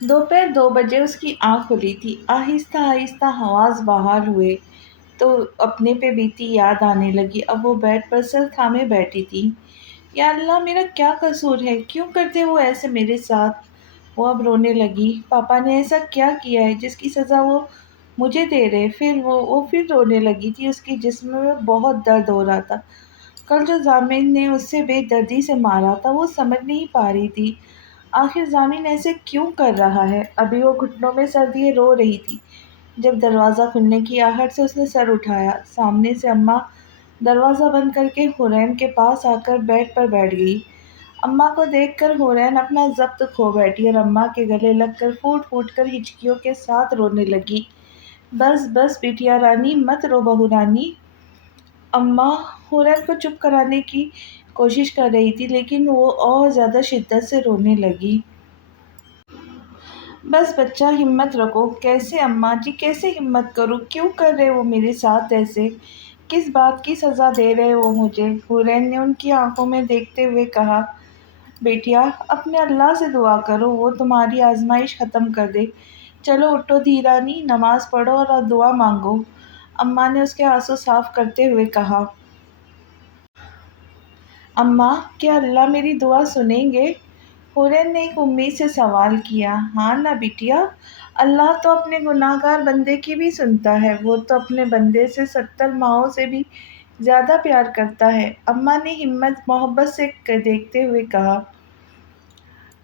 दोपहर 2 बजे उसकी आँख खुली थी। आहिस्ता आहिस्ता हवास बाहर हुए तो अपने पे बीती याद आने लगी। अब वो बेड पर सर थामे बैठी थी। या अल्लाह, मेरा क्या कसूर है? क्यों करते वो ऐसे मेरे साथ? वो अब रोने लगी। पापा ने ऐसा क्या किया है जिसकी सज़ा वो मुझे दे रहे? फिर वो फिर रोने लगी थी। उसके जिस्म में बहुत दर्द हो रहा था। कल जो जामिन ने उससे बेदर्दी से मारा था, वो समझ नहीं पा रही थी आखिर जामिन ऐसे क्यों कर रहा है। अभी वो घुटनों में सर दिए रो रही थी जब दरवाज़ा खुलने की आहट से उसने सर उठाया। सामने से अम्मा दरवाज़ा बंद करके हुरैन के पास आकर बेड पर बैठ गई। अम्मा को देखकर हुरैन अपना ज़ब्त खो बैठी और अम्मा के गले लगकर फूट फूट कर हिचकियों के साथ रोने लगी। बस बस बिटिया रानी, मत रो बहू रानी। अम्मा हुरैन को चुप कराने की कोशिश कर रही थी, लेकिन वो और ज़्यादा शिद्दत से रोने लगी। बस बच्चा, हिम्मत रखो। कैसे अम्मा जी, कैसे हिम्मत करूं? क्यों कर रहे हो मेरे साथ ऐसे? किस बात की सज़ा दे रहे हो मुझे? हुरैन ने उनकी आंखों में देखते हुए कहा। बेटिया, अपने अल्लाह से दुआ करो, वो तुम्हारी आजमाइश ख़त्म कर दे। चलो उठो धीरानी, नमाज पढ़ो और दुआ मांगो। अम्मा ने उसके आंसू साफ करते हुए कहा। अम्मा, क्या अल्लाह मेरी दुआ सुनेंगे? हुरैन ने एक उम्मीद से सवाल किया। हाँ ना बिटिया, अल्लाह तो अपने गुनाहगार बंदे की भी सुनता है। वो तो अपने बंदे से 70 माओं से भी ज़्यादा प्यार करता है। अम्मा ने हिम्मत मोहब्बत से देखते हुए कहा।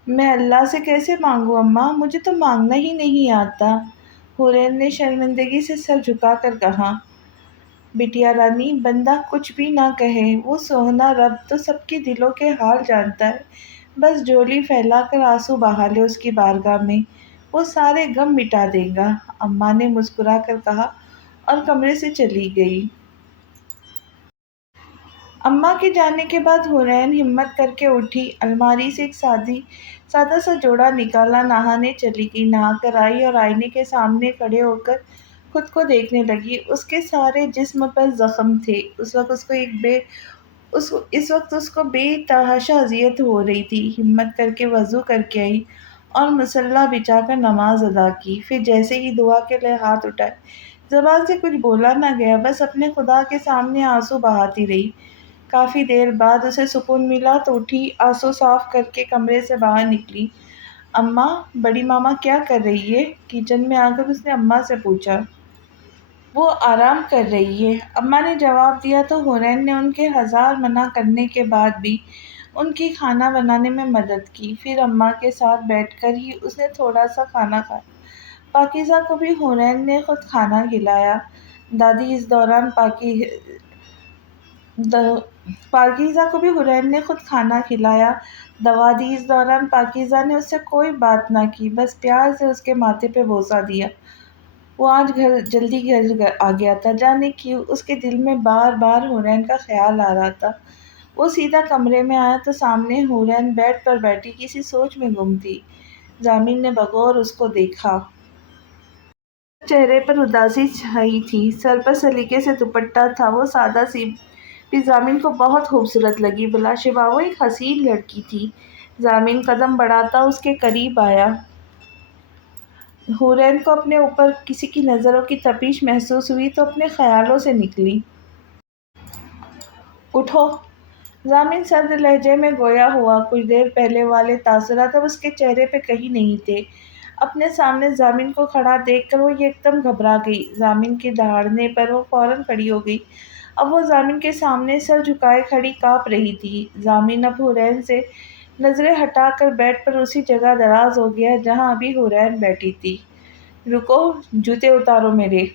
मैं अल्लाह से कैसे मांगूँ अम्मा, मुझे तो मांगना ही नहीं आता। हुरैन ने शर्मिंदगी से सर झुकाकर कहा। बिटिया रानी, बंदा कुछ भी ना कहे, वो सोहना रब तो सबके दिलों के हाल जानता है। बस झोली फैलाकर आंसू बहा ले उसकी बारगाह में, वो सारे गम मिटा देगा। अम्मा ने मुस्कुरा कर कहा और कमरे से चली गई। अम्मा के जाने के बाद हुरैन हिम्मत करके उठी, अलमारी से एक सादा सा जोड़ा निकाला, नहाने चली गई। नहाकर आई और आईने के सामने खड़े होकर खुद को देखने लगी। उसके सारे जिस्म पर जख्म थे। इस वक्त उसको बेतहाशा अजियत हो रही थी। हिम्मत करके वज़ू करके आई और मुसल्ला बिछाकर नमाज अदा की। फिर जैसे ही दुआ के लिए हाथ उठाए, ज़बान से कुछ बोला ना गया, बस अपने खुदा के सामने आंसू बहाती रही। काफ़ी देर बाद उसे सुकून मिला तो उठी, आंसू साफ करके कमरे से बाहर निकली। अम्मा, बड़ी मामा क्या कर रही है? किचन में आकर उसने अम्मा से पूछा। वो आराम कर रही है, अम्मा ने जवाब दिया। तो हुरैन ने उनके हज़ार मना करने के बाद भी उनकी खाना बनाने में मदद की। फिर अम्मा के साथ बैठकर ही उसने थोड़ा सा खाना खाया। पाकीज़ा को भी हुरैन ने खुद खाना खिलाया। दादी इस दौरान द- पाकीज़ा को भी हुरैन ने खुद खाना खिलाया। दवा दी। इस दौरान पाकीज़ा ने उससे कोई बात ना की, बस प्यार से उसके माथे पे बोसा दिया। वो आज जल्दी घर आ गया था। जाने क्यों उसके दिल में बार बार हुरैन का ख्याल आ रहा था। वो सीधा कमरे में आया तो सामने हुरैन बेड पर बैठी किसी सोच में गुम थी। जामिन ने बगौर उसको देखा। चेहरे पर उदासी छाई थी, सर पर सलीके से दुपट्टा था। वो सादा सी भी जामिन को बहुत खूबसूरत लगी। बिलाशिबा वो एक हसीन लड़की थी। जामिन कदम बढ़ाता उसके करीब आया। हुरैन को अपने ऊपर किसी की नज़रों की तपिश महसूस हुई तो अपने ख़यालों से निकली। उठो। जामिन सर्द लहजे में गोया हुआ। कुछ देर पहले वाले तासुरात अब उसके चेहरे पे कहीं नहीं थे। अपने सामने जामिन को खड़ा देखकर वो एकदम घबरा गई। जामिन के दहाड़ने पर वो फौरन खड़ी हो गई। अब वो जामिन के सामने सर झुकाए खड़ी काँप रही थी। जामिन अब हुरैन से नज़रें हटाकर बेड पर उसी जगह दराज हो गया जहाँ अभी हुरैन बैठी थी। रुको, जूते उतारो मेरे।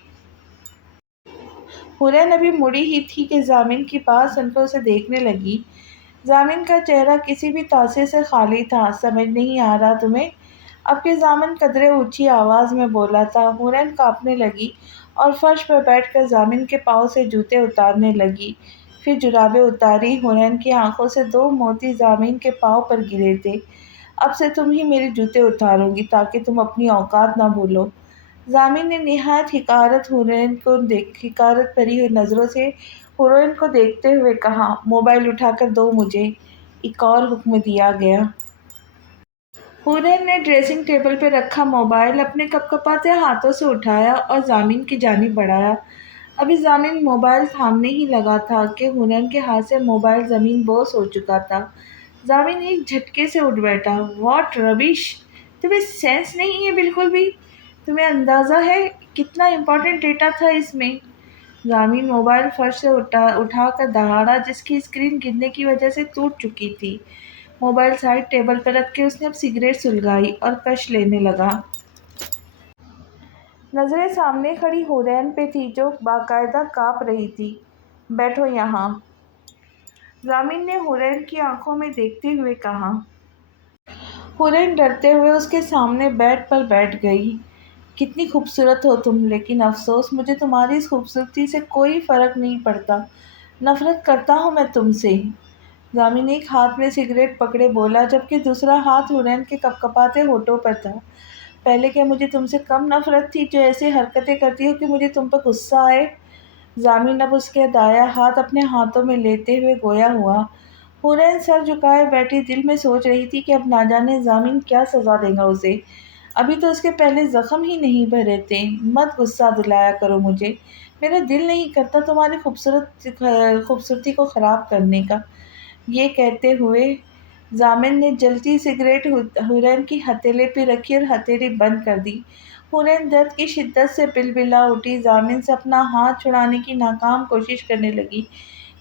हुरैन अभी मुड़ी ही थी कि जामिन की बात सुनकर उसे देखने लगी। जामिन का चेहरा किसी भी तासे से खाली था। समझ नहीं आ रहा तुम्हें? अब जामिन कदरे ऊंची आवाज़ में बोला था। हुरैन कांपने लगी और फर्श पर बैठकर जामिन के पाँव से जूते उतारने लगी। फिर जुराबें उतारी। हुरैन की आंखों से दो मोती जामिन के पाँव पर गिरे थे। अब से तुम ही मेरे जूते उतारोगी ताकि तुम अपनी औकात ना भूलो। जामिन ने निहायत हिकारत भरी हुई नज़रों से हुरैन को देखते हुए कहा। मोबाइल उठाकर दो मुझे। एक और हुक्म दिया गया। हुरैन ने ड्रेसिंग टेबल पे रखा मोबाइल अपने कपकपाते हाथों से उठाया और जामिन की जानिब बढ़ाया। अभी जामिन मोबाइल थामने ही लगा था कि हुरैन के हाथ से मोबाइल ज़मीन बोस हो चुका था। जामिन एक झटके से उठ बैठा। What rubbish! तुम्हें सेंस नहीं है बिल्कुल भी? तुम्हें अंदाज़ा है कितना इम्पोर्टेंट डेटा था इसमें? जामिन मोबाइल फर्श से उठाकर दहाड़ा जिसकी स्क्रीन गिरने की वजह से टूट चुकी थी। मोबाइल साइड टेबल पर रख के उसने अब सिगरेट सुलगाई और कश लेने लगा। नजरें सामने खड़ी हुरैन पे थी जो बाकायदा काँप रही थी। बैठो यहाँ, जामिन ने हुरैन की आंखों में देखते हुए कहा। हुरैन डरते हुए उसके सामने बेड पर बैठ गई। कितनी खूबसूरत हो तुम, लेकिन अफसोस मुझे तुम्हारी इस खूबसूरती से कोई फर्क नहीं पड़ता। नफरत करता हूँ मैं तुमसे। जामिन एक हाथ में सिगरेट पकड़े बोला जबकि दूसरा हाथ हुरैन के कपकपाते होठों पर था। पहले क्या मुझे तुमसे कम नफरत थी जो ऐसी हरकतें करती हो कि मुझे तुम पर गुस्सा आए? जामिन अब उसके दाया हाथ अपने हाथों में लेते हुए गोया हुआ। हुरैन सर झुकाए बैठी दिल में सोच रही थी कि अब ना जाने जामिन क्या सज़ा देगा उसे। अभी तो उसके पहले ज़ख्म ही नहीं भरे थे। मत गुस्सा दिलाया करो मुझे। मेरा दिल नहीं करता तुम्हारी खूबसूरती को ख़राब करने का। ये कहते हुए जामिन ने जलती सिगरेट हुरैन की हथेली पे रखी और हथेली बंद कर दी। हुरैन दर्द की शिद्दत से बिलबिला उठी। जामिन से अपना हाथ छुड़ाने की नाकाम कोशिश करने लगी।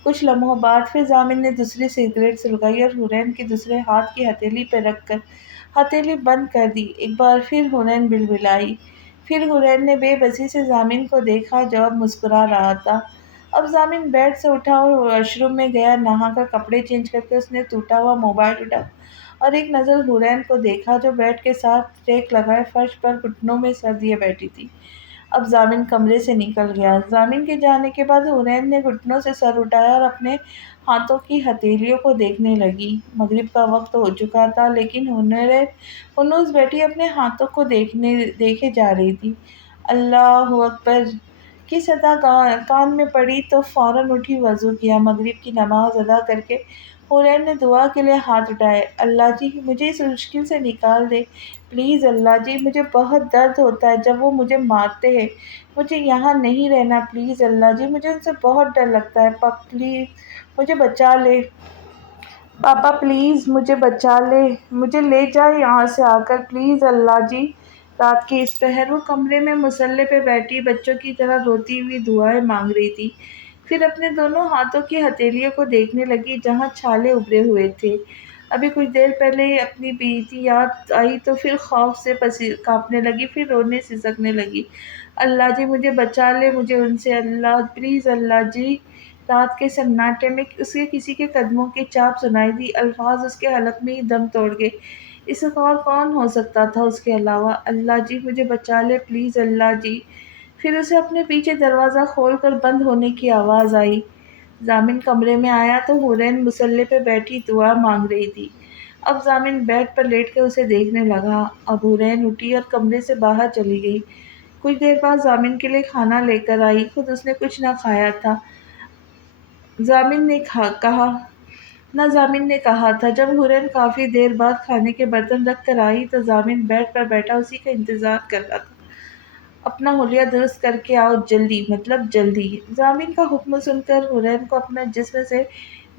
कुछ लम्हों बाद फिर जामिन ने दूसरी सिगरेट सुलगाई और हुरैन के दूसरे हाथ की हथेली पर रखकर हथेली बंद कर दी। एक बार फिर हुरैन बिलबिलाई। फिर हुरैन ने बेबसी से जामिन को देखा जो अब मुस्कुरा रहा था। अब जामिन बेड से उठा और वॉशरूम में गया। नहाकर कपड़े चेंज करके उसने टूटा हुआ मोबाइल उठाया और एक नज़र हुरैन को देखा जो बेड के साथ टेक लगाए फर्श पर घुटनों में सर दिए बैठी थी। अब जामिन कमरे से निकल गया। जामिन के जाने के बाद हुरैन ने घुटनों से सर उठाया और अपने हाथों की हथेलियों को देखने लगी। मगरिब का वक्त हो चुका था लेकिन हुनूस बैठी अपने हाथों को देखे जा रही थी। अल्लाह अकबर की सदा कान में पड़ी तो फौरन उठी वज़ू किया। मगरिब की नमाज अदा करके हुरैन ने दुआ के लिए हाथ उठाए। अल्लाह जी मुझे इस मुश्किल से निकाल दे, प्लीज़ अल्लाह जी। मुझे बहुत दर्द होता है जब वो मुझे मारते हैं। मुझे यहाँ नहीं रहना प्लीज़ अल्लाह जी। मुझे उनसे बहुत डर लगता है। प्लीज़ मुझे बचा ले। पापा प्लीज़ मुझे बचा ले। मुझे ले जाए यहाँ से आकर प्लीज़ अल्लाह जी। रात के इस पहर वो कमरे में मुसल्ले पे बैठी बच्चों की तरह रोती हुई दुआएं मांग रही थी। फिर अपने दोनों हाथों की हथेलियों को देखने लगी जहाँ छाले उभरे हुए थे। अभी कुछ देर पहले ही अपनी बीती याद आई तो फिर खौफ से पसी कांपने लगी, फिर रोने सिसकने लगी। अल्लाह जी मुझे बचा ले मुझे उनसे, अल्लाह प्लीज़ अल्लाह जी। रात के सन्नाटे में उसे किसी के कदमों की चाप सुनाई दी। अल्फाज उसके हलक में ही दम तोड़ गए। इसका और कौन हो सकता था उसके अलावा? अल्लाह जी मुझे बचा ले प्लीज़ अल्लाह जी। फिर उसे अपने पीछे दरवाज़ा खोलकर बंद होने की आवाज़ आई। जामिन कमरे में आया तो हुरैन मुसल्ले पे बैठी दुआ मांग रही थी। अब जामिन बेड पर लेट कर उसे देखने लगा। अब हुरैन उठी और कमरे से बाहर चली गई। कुछ देर बाद जामिन के लिए खाना लेकर आई। खुद उसने कुछ ना खाया था। जामिन ने कहा ना जामिन ने कहा था। जब हुरैन काफ़ी देर बाद खाने के बर्तन रख कर आई तो जामिन बेड पर बैठा उसी का इंतज़ार कर रहा था। अपना हुलिया दुरुस्त करके आओ जल्दी, मतलब जल्दी। जामिन का हुक्म सुनकर हुरैन को अपना जिस्म से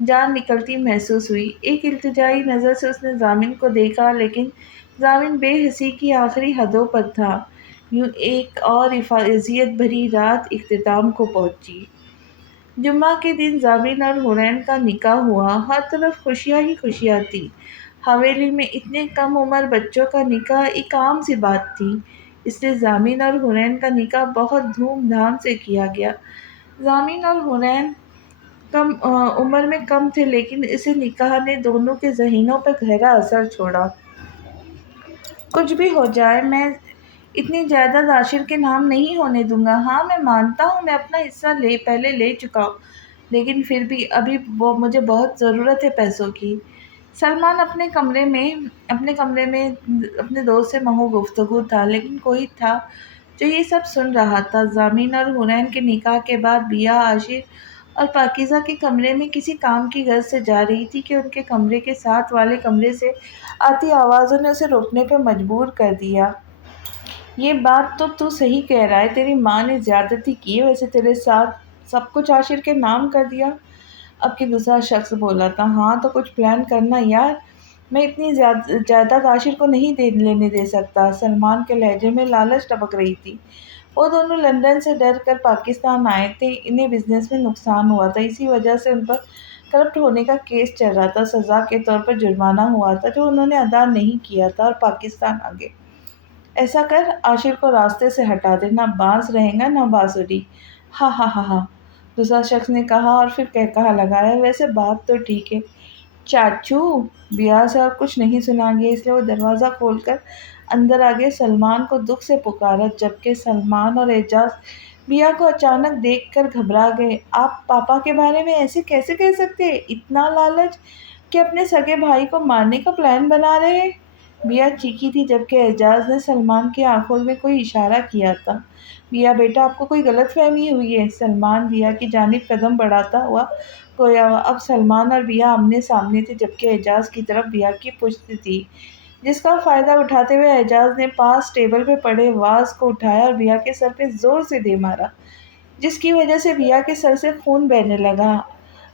जान निकलती महसूस हुई। एक इल्तिजाई नज़र से उसने जामिन को देखा लेकिन जामिन बेहसी की आखिरी हदों पर था। यूँ एक और अज़ियत भरी रात इख्तिताम को पहुँची। जुम्मा के दिन ज़ाबिन और हुरैन का निकाह हुआ। हर तरफ खुशियाँ ही खुशियाँ थीं। हवेली में इतने कम उम्र बच्चों का निकाह एक आम सी बात थी, इसलिए ज़ाबिन और हुरैन का निकाह बहुत धूमधाम से किया गया। ज़ाबिन और हुरैन उम्र में कम थे लेकिन इस निकाह ने दोनों के ज़हनों पर गहरा असर छोड़ा। कुछ भी हो जाए मैं इतनी जायदाद आशिर के नाम नहीं होने दूंगा। हाँ मैं मानता हूँ मैं अपना हिस्सा पहले ले चुका हूँ, लेकिन फिर भी अभी वो मुझे बहुत ज़रूरत है पैसों की। सलमान अपने कमरे में अपने दोस्त से महू गुफ्तगू था लेकिन कोई था जो ये सब सुन रहा था। जामिन और हुरैन के निकाह के बाद बिया आशिर اور پاکیزہ کے کمرے میں کسی کام کی غرض سے جا رہی تھی کہ ان کے کمرے کے ساتھ والے کمرے سے آتی آوازوں نے اسے روکنے پہ مجبور کر دیا۔ یہ بات تو صحیح کہہ رہا ہے، تیری ماں نے زیادتی کی ہے، ویسے تیرے ساتھ سب کچھ عاشر کے نام کر دیا۔ اب کہ دوسرا شخص بولا تھا، ہاں تو کچھ پلان کرنا یار، میں اتنی جائیداد عاشر کو نہیں لینے دے سکتا۔ سلمان کے لہجے میں لالچ ٹپک رہی تھی۔ وہ دونوں لندن سے ڈر کر پاکستان آئے تھے، انہیں بزنس میں نقصان ہوا تھا، اسی وجہ سے ان پر کرپٹ ہونے کا کیس چل رہا تھا، سزا کے طور پر جرمانہ ہوا تھا جو انہوں نے ادا نہیں کیا تھا اور پاکستان آ گئے۔ ایسا کر، عاشر کو راستے سے ہٹا دے، نہ بانس رہے گا نہ بانسری۔ ہاں ہاں ہاں ہاں، دوسرا شخص نے کہا اور پھر کہا لگایا، ویسے بات تو ٹھیک ہے چاچو۔ بیا سے اور کچھ نہیں سنا گیا، اس لیے وہ دروازہ کھول کر اندر آگے سلمان کو دکھ سے پکارا، جبکہ سلمان اور اعجاز بیا کو اچانک دیکھ کر گھبرا گئے۔ آپ پاپا کے بارے میں ایسے کیسے کہہ سکتے؟ اتنا لالچ کہ اپنے سگے بھائی کو مارنے کا پلان بنا رہے؟ بیا چیخی تھی، جبکہ اعجاز نے سلمان کی آنکھوں میں کوئی اشارہ کیا تھا۔ بیا بیٹا، آپ کو کوئی غلط فہمی ہوئی ہے۔ سلمان بیا کی جانب قدم بڑھاتا ہوا گویا اب سلمان اور بیا آمنے سامنے تھے، جبکہ اعجاز کی طرف بیا کی پشت تھی، جس کا فائدہ اٹھاتے ہوئے اعجاز نے پاس ٹیبل پہ پڑے واز کو اٹھایا اور بیا کے سر پہ زور سے دے مارا، جس کی وجہ سے بیا کے سر سے خون بہنے لگا۔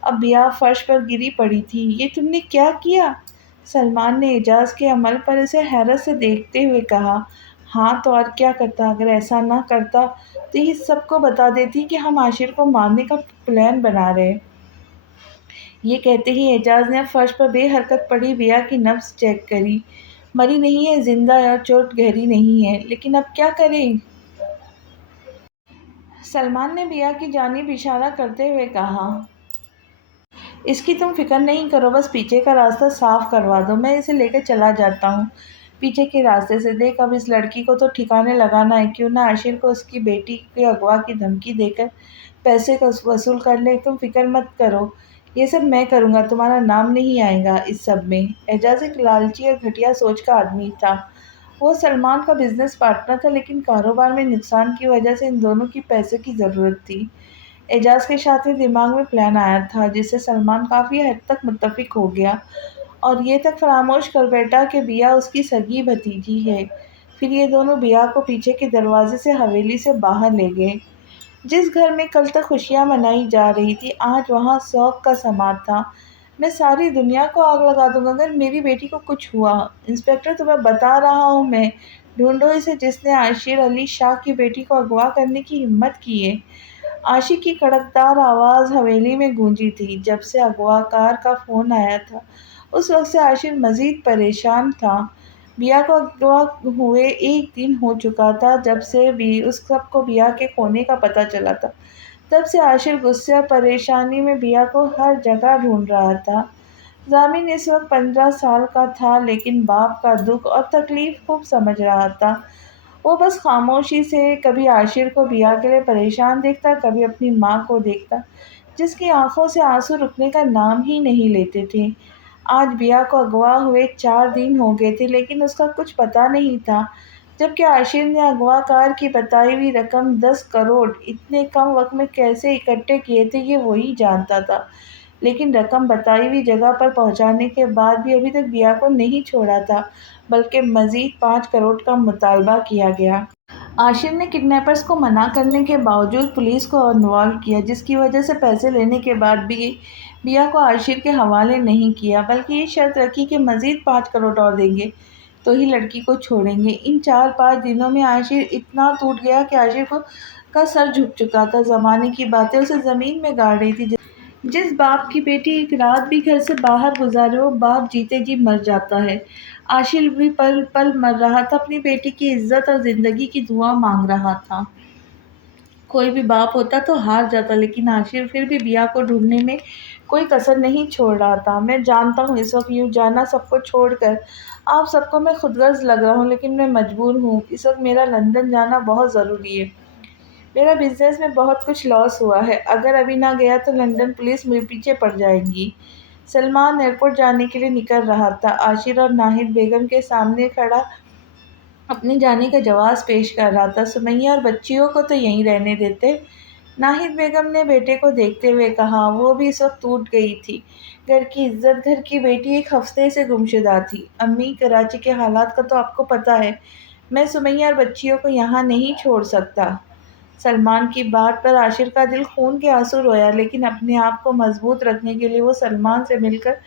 اب بیا فرش پر گری پڑی تھی۔ یہ تم نے کیا کیا؟ سلمان نے اعجاز کے عمل پر اسے حیرت سے دیکھتے ہوئے کہا، ہاں تو اور کیا کرتا؟ اگر ایسا نہ کرتا تو یہ سب کو بتا دیتی کہ ہم عاشر کو مارنے کا پلان بنا رہے۔ یہ کہتے ہی اعجاز نے فرش پر بے حرکت پڑی بیا کی نبض چیک کری۔ مری نہیں ہے، زندہ ہے اور چوٹ گہری نہیں ہے، لیکن اب کیا کریں؟ سلمان نے بیا کی جانب اشارہ کرتے ہوئے کہا، اس کی تم فکر نہیں کرو، بس پیچھے کا راستہ صاف کروا دو، میں اسے لے کر چلا جاتا ہوں پیچھے کے راستے سے۔ دیکھ، اب اس لڑکی کو تو ٹھکانے لگانا ہے، کیوں نہ عاشر کو اس کی بیٹی کے اغوا کی دھمکی دے کر پیسے کو وصول کر لے۔ تم فکر مت کرو، یہ سب میں کروں گا، تمہارا نام نہیں آئے گا اس سب میں۔ اعجاز ایک لالچی اور گھٹیا سوچ کا آدمی تھا۔ وہ سلمان کا بزنس پارٹنر تھا، لیکن کاروبار میں نقصان کی وجہ سے ان دونوں کی پیسے کی ضرورت تھی۔ اعجاز کے شاطر دماغ میں پلان آیا تھا، جس سے سلمان کافی حد تک متفق ہو گیا اور یہ تک فراموش کر بیٹھا کہ بیا اس کی سگی بھتیجی ہے۔ پھر یہ دونوں بیا کو پیچھے کے دروازے سے حویلی سے باہر لے گئے۔ جس گھر میں کل تک خوشیاں منائی جا رہی تھی، آج وہاں سوگ کا سما تھا۔ میں ساری دنیا کو آگ لگا دوں گا اگر میری بیٹی کو کچھ ہوا۔ انسپکٹر، تمہیں بتا رہا ہوں میں، ڈھونڈو اسے جس نے عاشر علی شاہ کی بیٹی کو اغوا کرنے کی ہمت کی ہے۔ عاشق کی کڑکدار آواز حویلی میں گونجی تھی۔ جب سے اغوا کار کا فون آیا تھا، اس وقت سے عاشر مزید پریشان تھا۔ بیا کو اغوا ہوئے 1 دن ہو چکا تھا۔ جب سے بھی اس سب کو بیا کے کھونے کا پتہ چلا تھا، تب سے عاشر غصے اور پریشانی میں بیا کو ہر جگہ ڈھونڈ رہا تھا۔ ضامن اس وقت 15 سال کا تھا، لیکن باپ کا دکھ اور تکلیف خوب سمجھ رہا تھا۔ وہ بس خاموشی سے کبھی عاشر کو بیا کے لیے پریشان دیکھتا، کبھی اپنی ماں کو دیکھتا، جس کی آنکھوں سے آنسو رکنے کا نام ہی نہیں لیتے تھے۔ آج بیا کو اغوا ہوئے 4 دن ہو گئے تھے، لیکن اس کا کچھ پتہ نہیں تھا، جبکہ عاشر نے اغوا کار کی بتائی ہوئی رقم 10 کروڑ اتنے کم وقت میں کیسے اکٹھے کیے تھے یہ وہی جانتا تھا، لیکن رقم بتائی ہوئی جگہ پر پہنچانے کے بعد بھی ابھی تک بیا کو نہیں چھوڑا تھا، بلکہ مزید 5 کروڑ کا مطالبہ کیا گیا۔ عاشر نے کڈنیپرز کو منع کرنے کے باوجود پولیس کو انوالو کیا، جس کی وجہ سے پیسے لینے کے بعد بھی بیا کو عاشر کے حوالے نہیں کیا، بلکہ یہ شرط رکھی کہ مزید 5 کروڑ اور دیں گے تو ہی لڑکی کو چھوڑیں گے۔ ان 4-5 دنوں میں عاشر اتنا ٹوٹ گیا کہ عاشر کا سر جھک چکا تھا۔ زمانے کی باتیں اسے زمین میں گاڑ رہی تھی۔ جس باپ کی بیٹی ایک رات بھی گھر سے باہر گزارے، وہ باپ جیتے جی مر جاتا ہے۔ عاشر بھی پل پل مر رہا تھا، اپنی بیٹی کی عزت اور زندگی کی دعا مانگ رہا تھا۔ کوئی بھی باپ ہوتا تو ہار جاتا، لیکن عاشر پھر بھی بیا کو ڈھونڈنے میں کوئی کسر نہیں چھوڑ رہا تھا۔ میں جانتا ہوں اس وقت یوں جانا سب کو چھوڑ کر آپ سب کو میں خود غرض لگ رہا ہوں، لیکن میں مجبور ہوں۔ اس وقت میرا لندن جانا بہت ضروری ہے۔ میرا بزنس میں بہت کچھ لاس ہوا ہے، اگر ابھی نہ گیا تو لندن پولیس میرے پیچھے پڑ جائے گی۔ سلمان ایئرپورٹ جانے کے لیے نکل رہا تھا۔ عاشر اور ناہید بیگم کے سامنے کھڑا اپنے جانے کا جواز پیش کر رہا تھا۔ سمیہ اور بچیوں کو تو یہیں رہنے دیتے، नाहिद बेगम ने बेटे को देखते हुए कहा। वो भी इस वक्त टूट गई थी। घर की इज्जत, घर की बेटी 1 हफ्ते से गुमशुदा थी। अम्मी, कराची के हालात का तो आपको पता है। मैं सुमैया और बच्चियों को यहाँ नहीं छोड़ सकता। सलमान की बात पर आशिर का दिल खून के आंसू रोया, लेकिन अपने आप को मजबूत रखने के लिए वो सलमान से मिलकर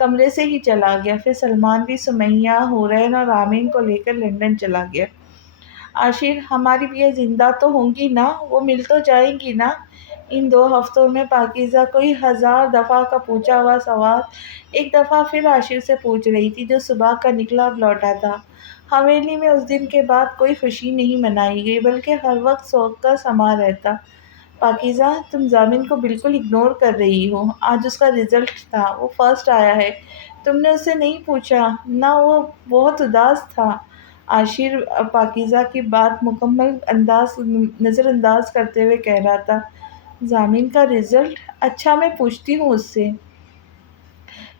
कमरे से ही चला गया। फिर सलमान भी सुमैया, हुरैन और आमीन को लेकर लंदन चला गया। आशिर, हमारी बिया जिंदा तो होंगी ना? वो मिल तो जाएंगी ना? इन 2 हफ्तों में पाकीज़ा कोई 1000 दफ़ा का पूछा हुआ सवाल एक दफ़ा फिर आशिर से पूछ रही थी, जो सुबह का निकला अब लौटा था। हवेली में उस दिन के बाद कोई खुशी नहीं मनाई गई, बल्कि हर वक्त शोक का समा रहता। पाकीज़ा, तुम जामिन को बिल्कुल इग्नोर कर रही हो। आज उसका रिजल्ट था, वो फर्स्ट आया है। तुमने उससे नहीं पूछा ना? वो बहुत उदास था। आशिर पाकीज़ा की बात मुकम्मल नज़रअंदाज करते हुए कह रहा था। जामिन का रिजल्ट? अच्छा, मैं पूछती हूँ उससे।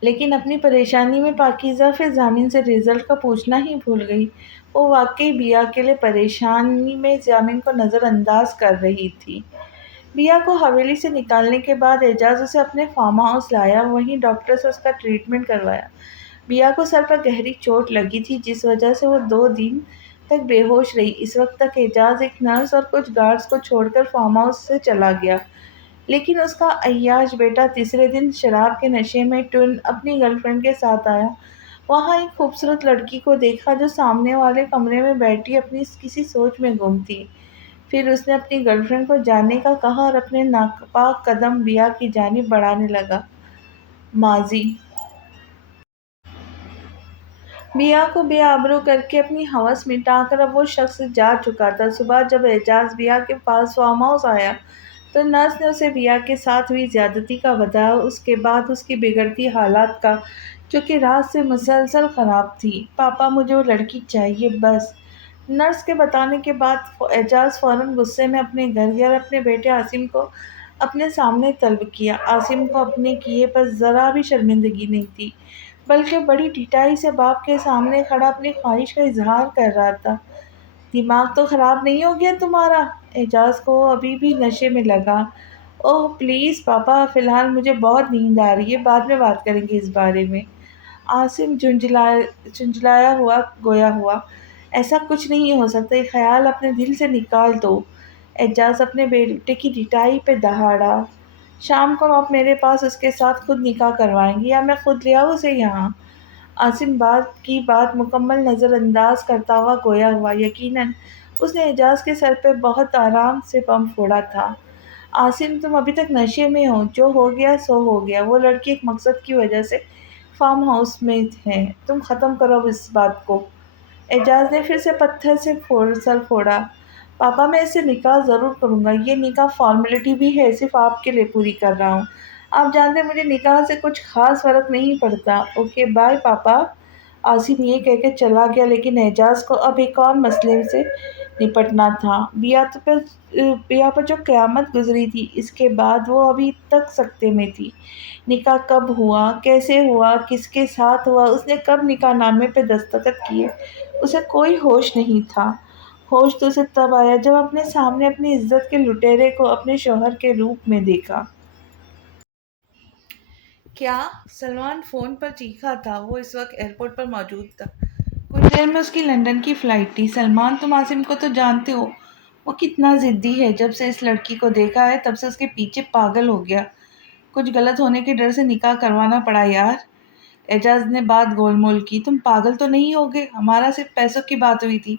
लेकिन अपनी परेशानी में पाकीज़ा फिर जामिन से रिजल्ट का पूछना ही भूल गई। वो वाकई बिया के लिए परेशानी में जामिन को नज़रअंदाज कर रही थी। बिया को हवेली से निकालने के बाद एजाज उसे अपने फार्म हाउस लाया, वहीं डॉक्टर से उसका ट्रीटमेंट करवाया। बिया को सर पर गहरी चोट लगी थी, जिस वजह से वो 2 दिन तक बेहोश रही। इस वक्त तक एजाज एक नर्स और कुछ गार्ड्स को छोड़कर फार्म हाउस से चला गया, लेकिन उसका अय्याश बेटा तीसरे दिन शराब के नशे में टुन अपनी गर्लफ्रेंड के साथ आया। वहाँ एक खूबसूरत लड़की को देखा, जो सामने वाले कमरे में बैठी अपनी किसी सोच में गुम थी। फिर उसने अपनी गर्लफ्रेंड को जाने का कहा और अपने नापाक कदम बिया की जानिब बढ़ाने लगा। माजी बिया को बेआबरू करके अपनी हवस मिटाकर अब वो शख्स जा चुका था। सुबह जब एजाज बिया के पास फार्म हाउस आया तो नर्स ने उसे बिया के साथ हुई ज्यादती का बताया, उसके बाद उसकी बिगड़ती हालात का, जो कि रात से मुसलसल ख़राब थी। पापा, मुझे वो लड़की चाहिए, बस। नर्स के बताने के बाद एजाज फ़ौरन गुस्से में अपने घर गया और अपने बेटे आसिम को अपने सामने तलब किया। आसिम को अपने किए पर ज़रा भी शर्मिंदगी नहीं थी, बल्कि बड़ी ढिठाई से बाप के सामने खड़ा अपनी ख्वाहिश का इजहार कर रहा था। दिमाग तो ख़राब नहीं हो गया तुम्हारा? एजाज को अभी भी नशे में लगा। ओह प्लीज़ पापा, फ़िलहाल मुझे बहुत नींद आ रही है, बाद में बात करेंगे इस बारे में। आसिम झुंझलाया हुआ गोया हुआ। ऐसा कुछ नहीं हो सकता, ये ख्याल अपने दिल से निकाल दो। एजाज अपने बेटे की रिटाई पे दहाड़ा। शाम को आप मेरे पास उसके साथ खुद निकाह करवाएंगे या मैं खुद ले आऊँ उसे यहाँ? आसिम बात की बात मुकम्मल नज़रअंदाज करता हुआ गोया हुआ। यकीनन उसने एजाज के सर पे बहुत आराम से बम फोड़ा था। आसिम, तुम अभी तक नशे में हो। जो हो गया सो हो गया। वो लड़की एक मकसद की वजह से फार्म हाउस में है। तुम ख़त्म करो अब इस बात को। एजाज ने फिर से पत्थर से सर फोड़ा। पापा, मैं इससे निकाह ज़रूर करूँगा। ये निकाह फॉर्मेलिटी भी है, सिर्फ आपके लिए पूरी कर रहा हूँ। आप जानते हैं मुझे निकाह से कुछ खास फ़र्क नहीं पड़ता। ओके बाय पापा। आसिम ये कहकर चला गया, लेकिन एजाज को अब एक और मसले से निपटना था। बिया पर जो क़यामत गुजरी थी, इसके बाद वो अभी तक सकते में थी। निकाह कब हुआ, कैसे हुआ, किसके साथ हुआ, उसने कब निकाहनामे पे दस्तखत किए, उसे कोई होश नहीं था। होश तो उसे तब आया जब अपने सामने अपनी इज्जत के लुटेरे को अपने शौहर के रूप में देखा। क्या? सलमान फ़ोन पर चीखा था। वो इस वक्त एयरपोर्ट पर मौजूद था। कुछ देर में उसकी लंदन की फ़्लाइट थी। सलमान, तुम आसिम को तो जानते हो, वो कितना ज़िद्दी है। जब से इस लड़की को देखा है तब से उसके पीछे पागल हो गया। कुछ गलत होने के डर से निकाह करवाना पड़ा यार। एजाज ने बात गोलमोल की। तुम पागल तो नहीं हो गए? हमारा सिर्फ पैसों की बात हुई थी।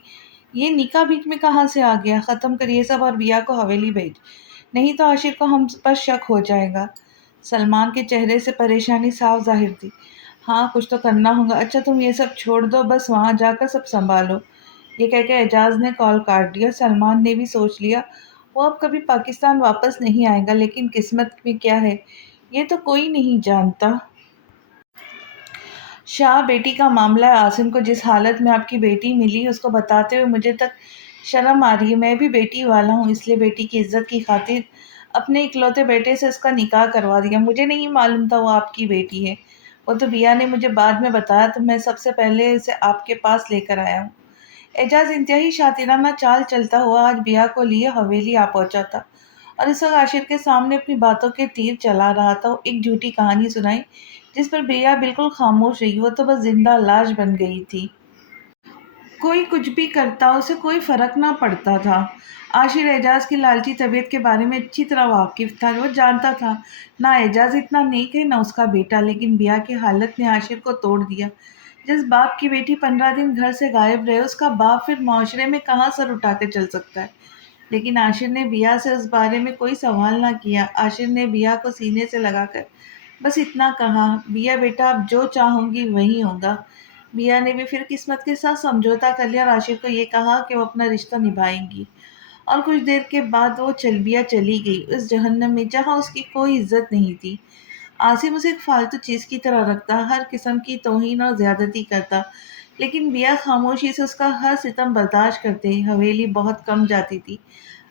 ये निकाह बीच में कहाँ से आ गया? ख़त्म करिए सब और बिया को हवेली भेज, नहीं तो आशिर को हम पर शक हो जाएगा। सलमान के चेहरे से परेशानी साफ जाहिर थी। हाँ, कुछ तो करना होगा। अच्छा तुम ये सब छोड़ दो, बस वहाँ जाकर सब संभालो। ये कहकर एजाज ने कॉल काट दिया। सलमान ने भी सोच लिया वो अब कभी पाकिस्तान वापस नहीं आएगा, लेकिन किस्मत में क्या है ये तो कोई नहीं जानता। शाह, बेटी का मामला है। आसिम को जिस हालत में आपकी बेटी मिली उसको बताते हुए मुझे तक शर्म आ रही है। मैं भी बेटी वाला हूँ, इसलिए बेटी की इज्जत की खातिर अपने इकलौते बेटे से उसका निकाह करवा दिया। मुझे नहीं मालूम था वो आपकी बेटी है। वो तो बिया ने मुझे बाद में बताया, तो मैं सबसे पहले उसे आपके पास लेकर आया हूँ। एजाज इंतहाई शातिराना चाल चलता हुआ आज बिया को लिए हवेली आ पहुंचा था اور اس वक्त आशिर के सामने अपनी बातों के तीर चला रहा था। एक झूठी कहानी सुनाई जिस पर बेया बिल्कुल खामोश रही। वो तो बस जिंदा लाश बन गई थी। कोई कुछ भी करता उसे कोई फर्क ना पड़ता था। आशिर एजाज की लालची तबीयत के बारे में अच्छी तरह वाकिफ था। वो जानता था ना एजाज इतना नेक है ना उसका बेटा, लेकिन बिया की हालत ने आशिर को तोड़ दिया। जिस बाप की बेटी 15 दिन घर से गायब रहे, उसका बाप फिर माशरे में कहाँ सर उठा के चल सकता है। लेकिन आशिर ने बिया से उस बारे में कोई सवाल ना किया। आशिर ने बिया को सीने से लगाकर बस इतना कहा, बिया बेटा अब जो चाहूंगी वही होगा। बिया ने भी फिर किस्मत के साथ समझौता कर लिया और आशिर को ये कहा कि वो अपना रिश्ता निभाएंगी। और कुछ देर के बाद वो बिया चली गई उस जहन्नम में जहाँ उसकी कोई इज्जत नहीं थी। आसिम उसे एक फालतू चीज की तरह रखता, हर किस्म की तौहीन और ज्यादती करता, लेकिन बिया खामोशी से उसका हर सितम बर्दाश्त करते। हवेली बहुत कम जाती थी।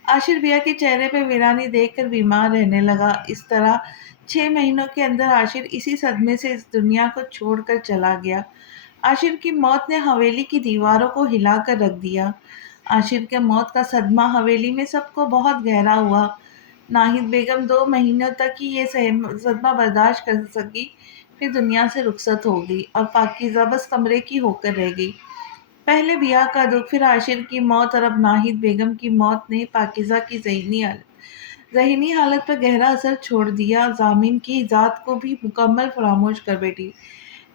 आशिर बिया के चेहरे पे वीरानी देखकर बीमार रहने लगा। इस तरह 6 महीनों के अंदर आशिर इसी सदमे से इस दुनिया को छोड़कर चला गया। आशिर की मौत ने हवेली की दीवारों को हिला कर रख दिया। आशिर के मौत का सदमा हवेली में सबको बहुत गहरा हुआ। नाहिद बेगम 2 महीनों तक ही ये सदमा बर्दाश्त कर सकी, फिर दुनिया से रुखसत हो गई और पाकीज़ा बस कमरे की होकर रह गई। पहले बिया का दुख, फिर आशिर की मौत और अब नाहिद बेगम की मौत ने पाकीज़ा की ज़हनी हालत पर गहरा असर छोड़ दिया। ज़ामिन की ज़ात को भी मुकम्मल फरामोश कर बैठी।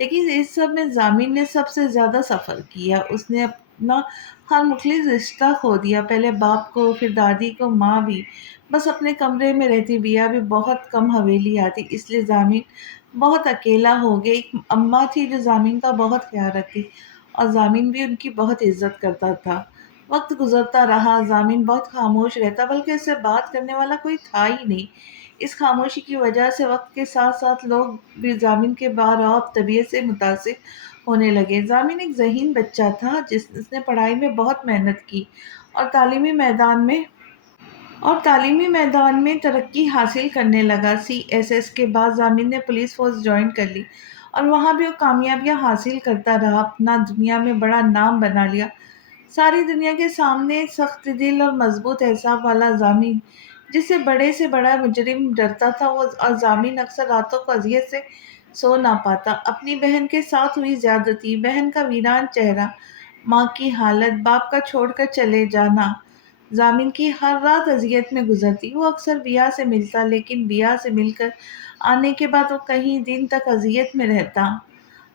लेकिन इस सब में ज़ामिन ने सबसे ज़्यादा सफ़र किया। उसने अपना हर मुखलिस रिश्ता खो दिया, पहले बाप को, फिर दादी को, माँ भी बस अपने कमरे में रहती। बिया भी बहुत कम हवेली आती, इसलिए ज़ामिन बहुत अकेला हो गया। एक अम्मा थी जो ज़ामिन का बहुत ख्याल रखती और ज़ामिन भी उनकी बहुत इज्जत करता था। वक्त गुजरता रहा, ज़ामिन बहुत खामोश रहता, बल्कि उससे बात करने वाला कोई था ही नहीं। इस खामोशी की वजह से वक्त के साथ साथ लोग भी ज़ामिन के बारआब तबीयत से मुतासिर होने लगे। ज़ामिन एक ज़हीन बच्चा था जिसने पढ़ाई में बहुत मेहनत की और तालीमी मैदान में तरक्की हासिल करने लगा। CSS के बाद ज़ामिन ने पुलिस फोर्स ज्वाइन कर ली और वहाँ भी वो कामयाबियाँ हासिल करता रहा, अपना दुनिया में बड़ा नाम बना लिया। सारी दुनिया के सामने सख्त दिल और मजबूत एहसाब वाला ज़ामिन, जिससे बड़े से बड़ा मुजरिम डरता था। वो और ज़ामिन अक्सर रातों को अजियत से सो ना पाता। अपनी बहन के साथ हुई ज्यादती, बहन का वीरान चेहरा, माँ की हालत, बाप का छोड़कर चले जाना, ज़ामिन की हर रात अजियत में गुजरती। वो अक्सर बिया से मिलता, लेकिन बिया से मिलकर आने के बाद वो कई दिन तक अजियत में रहता।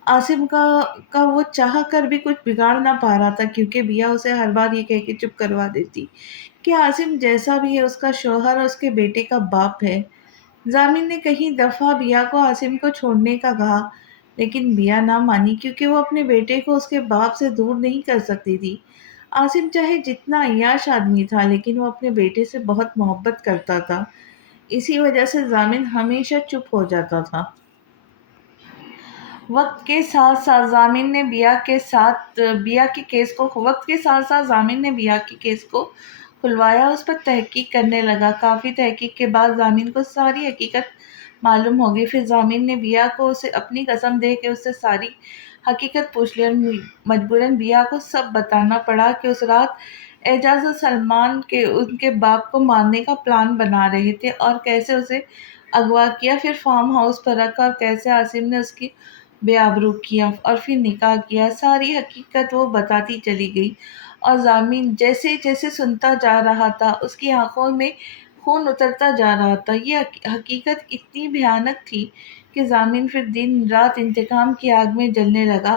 आसिम का वो चाह कर भी कुछ बिगाड़ ना पा रहा था, क्योंकि बिया उसे हर बार ये कह के चुप करवा देती कि आसिम जैसा भी है उसका शौहर और उसके बेटे का बाप है। जामिन ने कई दफ़ा बिया को आसिम को छोड़ने का कहा, लेकिन बिया ना मानी, क्योंकि वो अपने बेटे को उसके बाप से दूर नहीं कर सकती थी। आसिम चाहे जितना अय्याश आदमी था, लेकिन वो अपने बेटे से बहुत मोहब्बत करता था। इसी वजह से जामिन हमेशा चुप हो जाता था। वक्त के साथ साथ जामिन ने बिया के केस को खुलवाया, उस पर तहकीक करने लगा। काफ़ी तहकीक के बाद जामिन को सारी हकीकत मालूम हो गई। फिर जामिन ने बिया को उसे अपनी कसम दे के उससे सारी हकीकत पूछ ली और मजबूरन बिया को सब बताना पड़ा कि उस रात एजाज और सलमान के उनके बाप को मारने का प्लान बना रहे थे और कैसे उसे अगवा किया, फिर फार्म हाउस पर रखा और कैसे आसिम ने उसकी बेआबरू किया और फिर निकाह किया। सारी हकीकत वो बताती चली गई और ज़ामिन जैसे जैसे सुनता जा रहा था, उसकी आंखों में खून उतरता जा रहा था। ये हकीकत इतनी भयानक थी कि ज़ामिन फिर दिन रात इंतकाम की आग में जलने लगा।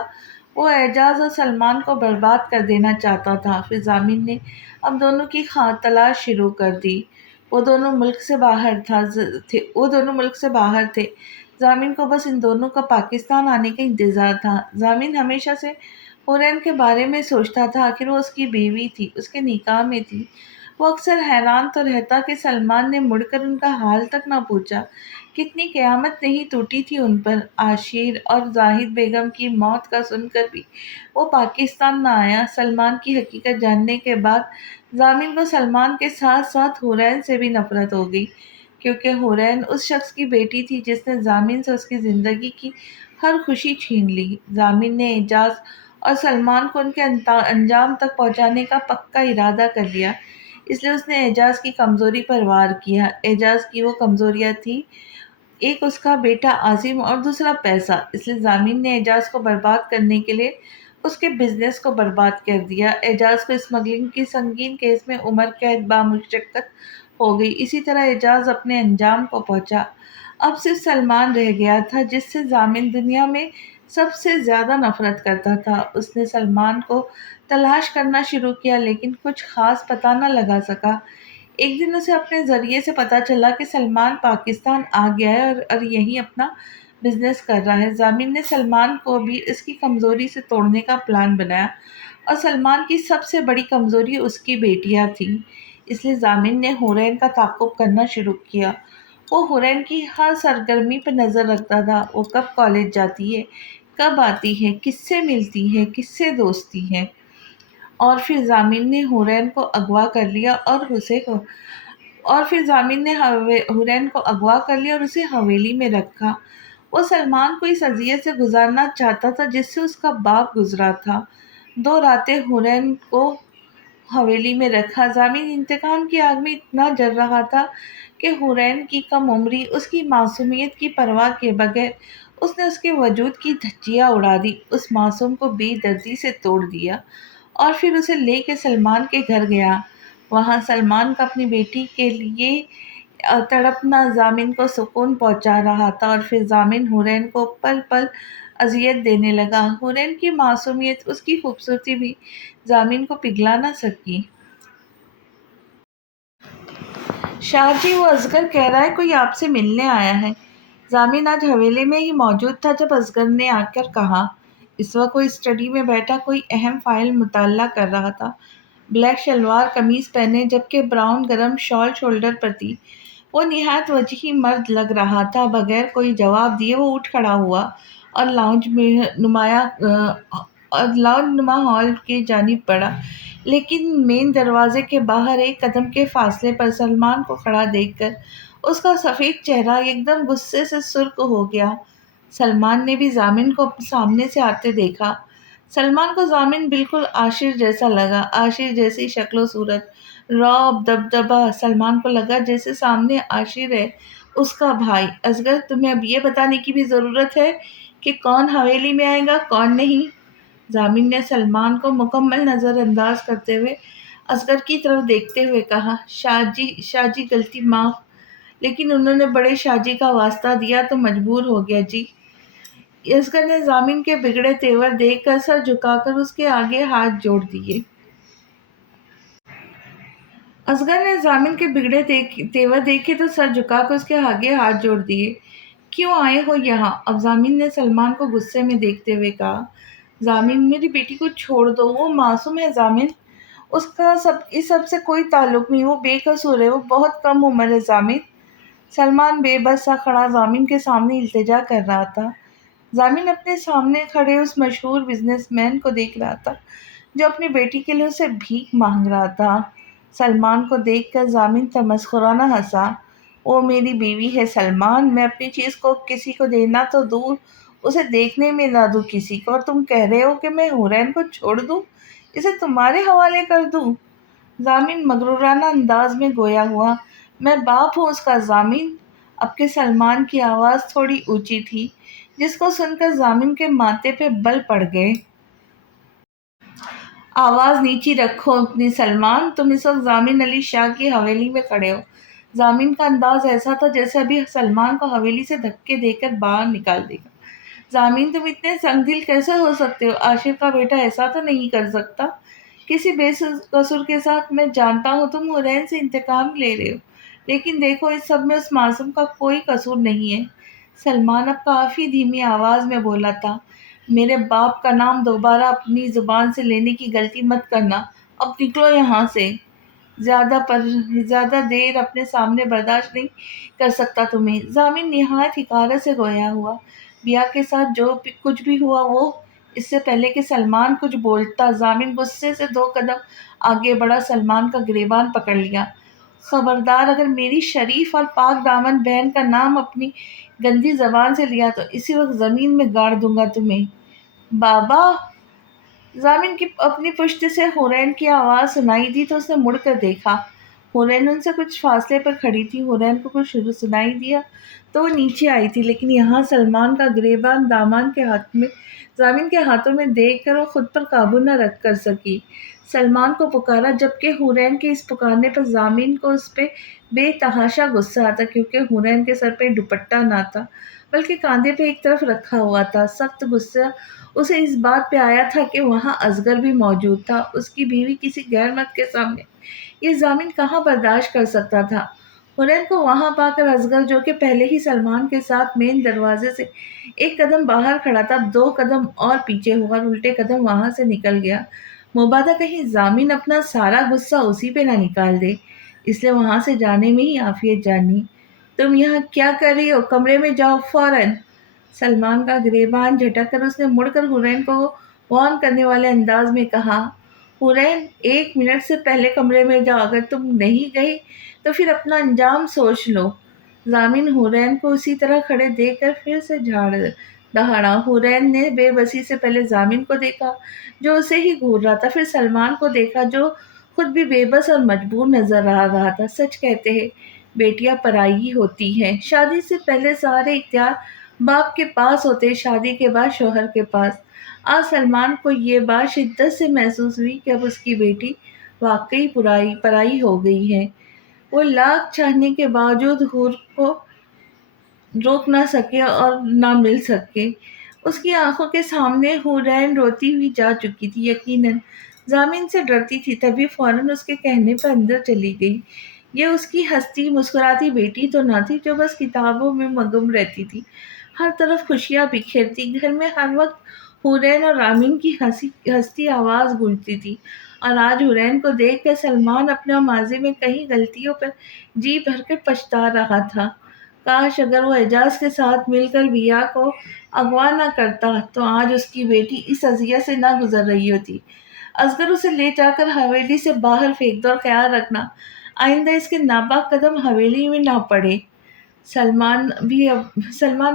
वो एजाज और सलमान को बर्बाद कर देना चाहता था। फिर ज़ामिन ने अब दोनों की तलाश शुरू कर दी। वो दोनों मुल्क से बाहर थे। ज़ामिन को बस इन दोनों का पाकिस्तान आने का इंतज़ार था। ज़ामिन हमेशा से हुरैन के बारे में सोचता था, आखिर वो उसकी बीवी थी, उसके निकाह में थी। वो अक्सर हैरान तो रहता कि सलमान ने मुड़कर उनका हाल तक ना पूछा। कितनी क़यामत नहीं टूटी थी उन पर। आशिर और जाहिद बेगम की मौत का सुनकर भी वो पाकिस्तान ना आया। सलमान की हकीकत जानने के बाद ज़ामिन को सलमान के साथ साथ हुरैन से भी नफरत हो गई, क्योंकि हुरैन उस शख्स की बेटी थी जिसने ज़ामिन से उसकी ज़िंदगी की हर खुशी छीन ली। ज़ामिन ने एजाज और सलमान को उनके अंजाम तक पहुंचाने का पक्का इरादा कर लिया। اس لیے اس نے اعجاز کی کمزوری پر وار کیا۔ اعجاز کی وہ کمزوریاں تھی، ایک اس کا بیٹا عاصم اور دوسرا پیسہ۔ اس لیے ضامن نے اعجاز کو برباد کرنے کے لیے اس کے بزنس کو برباد کر دیا۔ اعجاز کو اسمگلنگ کی سنگین کیس میں عمر قید بامشقت ہو گئی۔ اسی طرح اعجاز اپنے انجام کو پہنچا۔ اب صرف سلمان رہ گیا تھا جس سے ضامن دنیا میں سب سے زیادہ نفرت کرتا تھا۔ اس نے سلمان کو تلاش کرنا شروع کیا لیکن کچھ خاص پتہ نہ لگا سکا۔ ایک دن اسے اپنے ذریعے سے پتہ چلا کہ سلمان پاکستان آ گیا ہے اور یہیں اپنا بزنس کر رہا ہے۔ ضامن نے سلمان کو بھی اس کی کمزوری سے توڑنے کا پلان بنایا، اور سلمان کی سب سے بڑی کمزوری اس کی بیٹیاں تھیں۔ اس لیے ضامن نے حورین کا تعاقب کرنا شروع کیا۔ وہ حورین کی ہر سرگرمی پہ نظر رکھتا تھا، وہ کب کالج جاتی ہے، کب آتی ہے، کس سے ملتی ہے، کس سے دوستی ہے۔ اور پھر ضامن نے حورین کو اغوا کر لیا اور اسے حویلی میں رکھا۔ وہ سلمان کو اس اذیت سے گزارنا چاہتا تھا جس سے اس کا باپ گزرا تھا۔ 2 راتیں حورین کو حویلی میں رکھا۔ ضامن انتقام کی آگ میں اتنا جل رہا تھا کہ حورین کی کم عمری، اس کی معصومیت کی پرواہ کیے بغیر اس نے اس کے وجود کی دھجیاں اڑا دی، اس معصوم کو بے دردی سے توڑ دیا، اور پھر اسے لے کے سلمان کے گھر گیا۔ وہاں سلمان کا اپنی بیٹی کے لیے تڑپنا ضامن کو سکون پہنچا رہا تھا، اور پھر ضامن حورین کو پل پل اذیت دینے لگا۔ حورین کی معصومیت، اس کی خوبصورتی بھی ضامن کو پگھلا نہ سکی۔ شاہ جی، وہ اصغر کہہ رہا ہے کوئی آپ سے ملنے آیا ہے۔ ضامن آج حویلی میں ہی موجود تھا جب اصغر نے آ کر کہا۔ اس وقت وہ اسٹڈی میں بیٹھا کوئی اہم فائل مطالعہ کر رہا تھا۔ بلیک شلوار قمیض پہنے جبکہ براؤن گرم شال شولڈر پر تھی، وہ نہایت وجیح مرد لگ رہا تھا۔ بغیر کوئی جواب دیے وہ اٹھ کھڑا ہوا اور لاؤنج نما ہال کی جانب بڑھا، لیکن مین دروازے کے باہر ایک قدم کے فاصلے پر سلمان کو کھڑا دیکھ کر اس کا سفید چہرہ ایک دم غصے سے سرخ ہو گیا۔ سلمان نے بھی ضامن کو سامنے سے آتے دیکھا۔ سلمان کو ضامن بالکل عاشر جیسا لگا، عاشر جیسی شکل و صورت، رعب، دبدبہ۔ سلمان کو لگا جیسے سامنے عاشر ہے اس کا بھائی۔ اصغر، تمہیں اب یہ بتانے کی بھی ضرورت ہے کہ کون حویلی میں آئے گا، کون نہیں؟ ضامن نے سلمان کو مکمل نظر انداز کرتے ہوئے اصغر کی طرف دیکھتے ہوئے کہا، شاہ جی غلطی معاف، لیکن انہوں نے بڑے شاہ جی کا واسطہ دیا تو مجبور ہو گیا جی۔ اصغر نے ضامن کے بگڑے تیور دیکھ کر سر جھکا کر اس کے آگے ہاتھ جوڑ دیے۔ اصغر نے ضامن کے بگڑے تیور دیکھے تو سر جھکا کر اس کے آگے ہاتھ جوڑ دیے۔ کیوں آئے ہو یہاں؟ اب ضامن نے سلمان کو غصے میں دیکھتے ہوئے کہا۔ ضامن، میری بیٹی کو چھوڑ دو، وہ معصوم ہے ضامن، اس کا اس سب سے کوئی تعلق نہیں، وہ بے قصور ہے، وہ بہت کم عمر ہے ضامن۔ سلمان بے بس سا کھڑا ضامن کے سامنے التجا کر رہا تھا۔ ضامن اپنے سامنے کھڑے اس مشہور بزنس مین کو دیکھ رہا تھا جو اپنی بیٹی کے لیے اسے بھیک مانگ رہا تھا۔ سلمان کو دیکھ کر ضامن تمسخرانہ ہنسا۔ وہ میری بیوی ہے سلمان، میں اپنی چیز کو کسی کو دینا تو دور اسے دیکھنے میں نہ دوں کسی کو، اور تم کہہ رہے ہو کہ میں حورین کو چھوڑ دوں، اسے تمہارے حوالے کر دوں؟ ضامن مغرورانہ انداز میں گویا ہوا۔ میں باپ ہوں اس کا ضامن۔ اب کہ سلمان کی آواز تھوڑی اونچی تھی جس کو سن کر ضامن کے ماتھے پہ بل پڑ گئے۔ آواز نیچی رکھو اپنی سلمان، تم اس وقت ضامن علی شاہ کی حویلی میں کھڑے ہو۔ ضامن کا انداز ایسا تھا جیسے ابھی سلمان کو حویلی سے دھکے دے کر باہر نکال دے گا۔ ضامن، تم اتنے سنگ دل کیسے ہو سکتے ہو؟ عاشر کا بیٹا ایسا تو نہیں کر سکتا کسی بے قصور کے ساتھ۔ میں جانتا ہوں تم حورین سے انتقام لے رہے ہو، لیکن دیکھو اس سب میں اس معصوم کا کوئی قصور نہیں ہے۔ سلمان اب کافی دھیمی آواز میں بولا تھا، میرے باپ کا نام دوبارہ اپنی زبان سے لینے کی غلطی مت کرنا، اب نکلو یہاں سے۔ زیادہ دیر اپنے سامنے برداشت نہیں کر سکتا تمہیں۔ ضامن نہایت حقارت سے گویا ہوا۔ بیا کے ساتھ جو کچھ بھی ہوا وہ، اس سے پہلے کہ سلمان کچھ بولتا ضامن غصے سے 2 قدم آگے بڑھا، سلمان کا گریبان پکڑ لیا۔ خبردار، اگر میری شریف اور پاک دامن بہن کا نام اپنی گندی زبان سے لیا تو اسی وقت زمین میں گاڑ دوں گا تمہیں۔ بابا! ضامن کی اپنی پشت سے حورین کی آواز سنائی دی تو اس نے مڑ کر دیکھا۔ حورین ان سے کچھ فاصلے پر کھڑی تھی۔ حورین کو کچھ شروع سنائی دیا تو وہ نیچے آئی تھی، لیکن یہاں سلمان کا گریبان دامان کے ہاتھ میں ضامن کے ہاتھوں میں دیکھ کر وہ خود پر قابو نہ رکھ کر سکی۔ سلمان کو پکارا، جبکہ حورین کے اس پکارنے پر ضامن کو اس پہ بے تحاشا غصہ آتا، کیونکہ حورین کے سر پہ دوپٹہ نہ تھا بلکہ کاندھے پہ ایک طرف رکھا ہوا تھا۔ سخت غصہ اسے اس بات پہ آیا تھا کہ وہاں اصغر بھی موجود تھا، اس کی بیوی کسی غیر مرد کے سامنے یہ ضامن کہاں برداشت کر سکتا تھا۔ حورین کو وہاں پا کر اصغر، جو کہ پہلے ہی سلمان کے ساتھ مین دروازے سے ایک قدم باہر کھڑا تھا، 2 قدم اور پیچھے ہوا اور الٹے قدم وہاں سے نکل گیا۔ مبادا کہیں ضامن اپنا سارا غصہ اسی پہ نہ نکال دے، اس لیے وہاں سے جانے میں ہی عافیت جانی۔ تم یہاں کیا کر رہی ہو؟ کمرے میں جاؤ فوراً۔ سلمان کا گریبان جھٹک کر اس نے مڑ کر حورین کو وارن کرنے والے انداز میں کہا، حورین 1 منٹ سے پہلے کمرے میں جاؤ، اگر تم نہیں گئی تو پھر اپنا انجام سوچ لو۔ ضامن حورین کو اسی طرح کھڑے دیکھ کر پھر سے دہاڑا۔ حورین نے بے بسی سے پہلے ضامن کو دیکھا جو اسے ہی گھور رہا تھا، پھر سلمان کو دیکھا جو خود بھی بے بس اور مجبور نظر آ رہا تھا۔ سچ کہتے ہیں بیٹیاں پرائی ہوتی ہیں، شادی سے پہلے سارے اختیار باپ کے پاس ہوتے، شادی کے بعد شوہر کے پاس۔ آج سلمان کو یہ بات شدت سے محسوس ہوئی کہ اب اس کی بیٹی واقعی پرائی ہو گئی ہے۔ وہ لاکھ چاہنے کے باوجود حور کو روک نہ سکے اور نہ مل سکے۔ اس کی آنکھوں کے سامنے حورین روتی ہوئی جا چکی تھی، یقیناً ضامن سے ڈرتی تھی، تبھی فوراً اس کے کہنے پر اندر چلی گئی۔ یہ اس کی ہنستی مسکراتی بیٹی تو نہ تھی جو بس کتابوں میں مگن رہتی تھی، ہر طرف خوشیاں بکھیرتی، گھر میں ہر وقت حورین اور رامین کی ہنستی آواز گونجتی تھی۔ اور آج حورین کو دیکھ کر سلمان اپنے ماضی میں کئی غلطیوں پر جی بھر کر پچھتا رہا تھا۔ کاش اگر وہ اعجاز کے ساتھ مل کر ویا کو اغوا نہ کرتا تو آج اس کی بیٹی اس اذیت سے نہ گزر رہی ہوتی۔ اصغر اسے لے جا کر حویلی سے باہر پھینک دو اور خیال رکھنا آئندہ اس کے ناپاک قدم حویلی میں نہ پڑے۔ سلمان